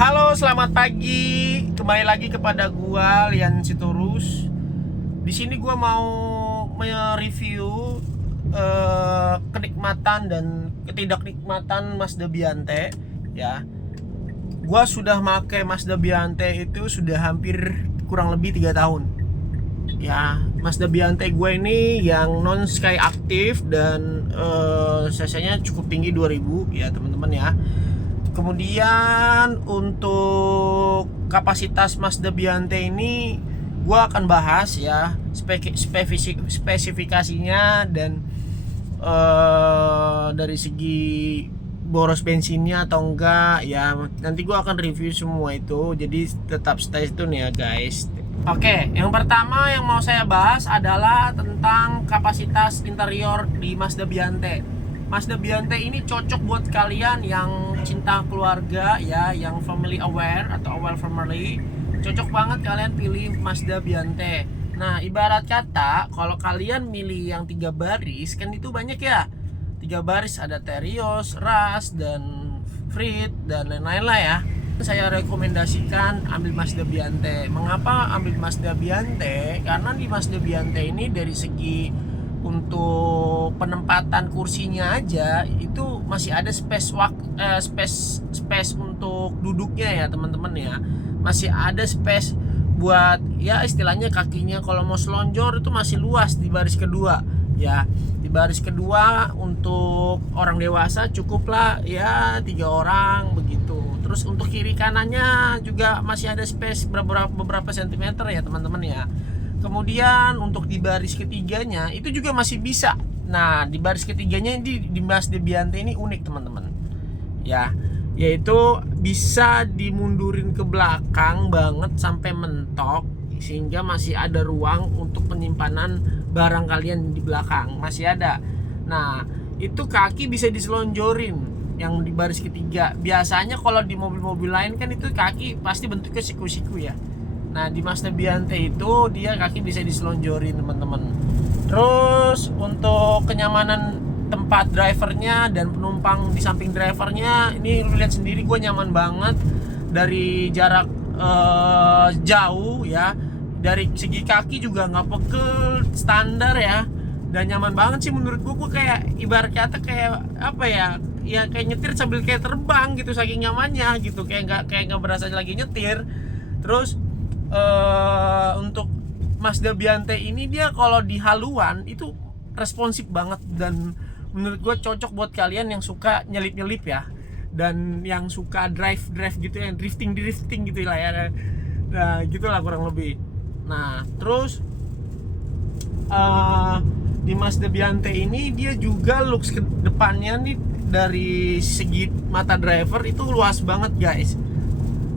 Halo, selamat pagi. Kembali lagi kepada gua Lian Sitorus. Di sini gua mau mereview kenikmatan dan ketidaknikmatan Mazda Biante ya. Gua sudah pakai Mazda Biante itu sudah hampir kurang lebih 3 tahun. Ya, Mazda Biante gue ini yang non sky aktif dan cc-nya cukup tinggi 2000 ya, teman-teman ya. Kemudian untuk kapasitas Mazda Biante ini gue akan bahas ya spesifikasinya dan dari segi boros bensinnya atau enggak ya, nanti gue akan review semua itu, jadi tetap stay tune ya guys. Oke, yang pertama yang mau saya bahas adalah tentang kapasitas interior di Mazda Biante. Mazda Biante ini cocok buat kalian yang cinta keluarga ya, yang family aware atau aware family. Cocok banget kalian pilih Mazda Biante. Nah, ibarat kata kalau kalian milih yang 3 baris kan itu banyak ya. 3 baris ada Terios, Rush, dan Freed dan lain-lain lah ya. Saya rekomendasikan ambil Mazda Biante. Mengapa ambil Mazda Biante? Karena di Mazda Biante ini dari segi untuk penempatan kursinya aja itu masih ada space untuk duduknya ya teman-teman ya. Masih ada space buat ya istilahnya kakinya kalau mau selonjor itu masih luas di baris kedua ya. Di baris kedua untuk orang dewasa cukuplah ya 3 orang begitu. Terus untuk kiri kanannya juga masih ada space beberapa sentimeter ya teman-teman ya. Kemudian untuk di baris ketiganya itu juga masih bisa. Nah, di baris ketiganya di Mazda Biante ini unik teman-teman ya, yaitu bisa dimundurin ke belakang banget sampai mentok, sehingga masih ada ruang untuk penyimpanan barang kalian di belakang, masih ada. Nah, itu kaki bisa diselonjorin yang di baris ketiga. Biasanya kalau di mobil-mobil lain kan itu kaki pasti bentuknya siku-siku ya. Nah, di Mazda Biante itu dia kaki bisa diselonjorin teman-teman. Terus untuk kenyamanan tempat drivernya dan penumpang di samping drivernya, ini lu lihat sendiri, gue nyaman banget dari jarak jauh ya. Dari segi kaki juga nggak pegel, standar ya, dan nyaman banget sih menurut gue kayak ibarat kata kayak apa ya, ya kayak nyetir sambil kayak terbang gitu, saking nyamannya gitu, kayak nggak berasa lagi nyetir. Terus untuk Mazda Biante ini dia kalau di haluan itu responsif banget, dan menurut gue cocok buat kalian yang suka nyelip-nyelip ya, dan yang suka drive gitu, yang drifting gitu lah ya. Nah gitulah kurang lebih. Nah terus di Mazda Biante ini dia juga looks ke depannya nih dari segi mata driver itu luas banget guys.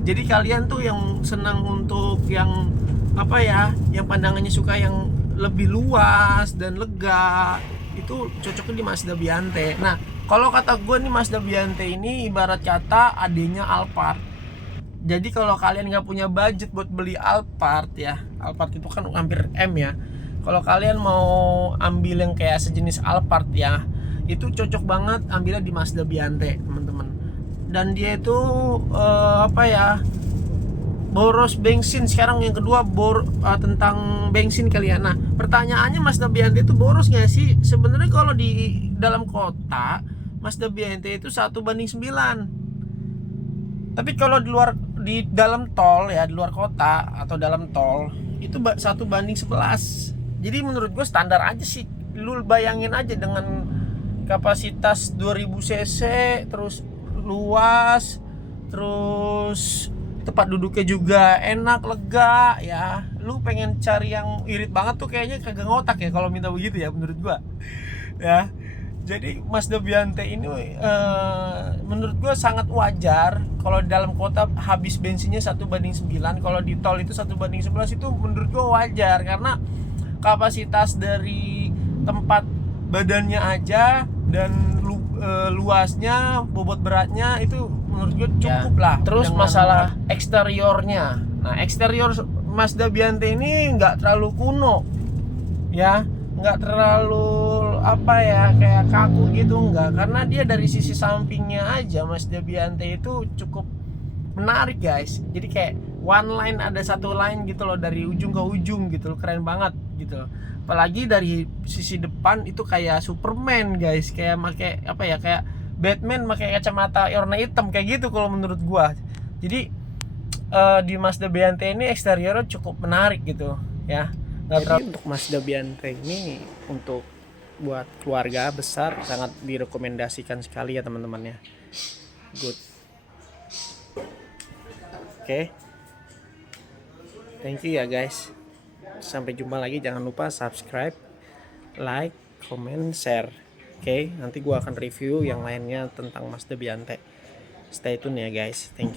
Jadi kalian tuh yang senang untuk yang apa ya, yang pandangannya suka yang lebih luas dan lega, itu cocoknya di Mazda Biante. Nah, kalau kata gue nih, Mazda Biante ini ibarat kata adanya Alphard. Jadi kalau kalian nggak punya budget buat beli Alphard ya, Alphard itu kan hampir M ya. Kalau kalian mau ambil yang kayak sejenis Alphard ya, itu cocok banget ambilnya di Mazda Biante teman-teman. Dan dia itu apa ya, boros bensin. Sekarang yang kedua tentang bensin kali ya. Nah pertanyaannya, Mazda Biante itu boros nggak sih? Sebenarnya kalau di dalam kota Mazda Biante itu 1:9. Tapi kalau di dalam tol ya, di luar kota atau dalam tol itu 1:11. Jadi menurut gue standar aja sih. Lu bayangin aja dengan kapasitas 2000 cc, terus luas, terus tempat duduknya juga enak, lega ya. Lu pengen cari yang irit banget tuh kayaknya kagak ngotak ya kalau minta begitu ya menurut gua ya. Jadi Mazda Biante ini menurut gua sangat wajar kalau di dalam kota habis bensinnya 1:9. Kalau di tol itu 1:11, itu menurut gua wajar karena kapasitas dari tempat badannya aja dan luasnya, bobot beratnya itu menurut gue cukup lah. Terus masalah eksteriornya, nah eksterior Mazda Biante ini nggak terlalu kuno ya, nggak terlalu apa ya kayak kaku gitu, enggak, karena dia dari sisi sampingnya aja Mazda Biante itu cukup menarik guys. Jadi kayak one line, ada satu line gitu loh dari ujung ke ujung gitu loh, keren banget gitu loh. Apalagi dari sisi depan itu kayak Superman guys, kayak pakai apa ya, kayak Batman pakai kacamata warna hitam kayak gitu kalau menurut gua. Jadi di Mazda Biante ini eksteriornya cukup menarik gitu ya. Jadi untuk Mazda Biante ini untuk buat keluarga besar sangat direkomendasikan sekali ya teman-teman ya. Good. Oke. Thank you ya guys. Sampai jumpa lagi, jangan lupa subscribe, like, comment, share. Oke, nanti gua akan review yang lainnya tentang Mazda Biante. Stay tune ya guys. Thank you.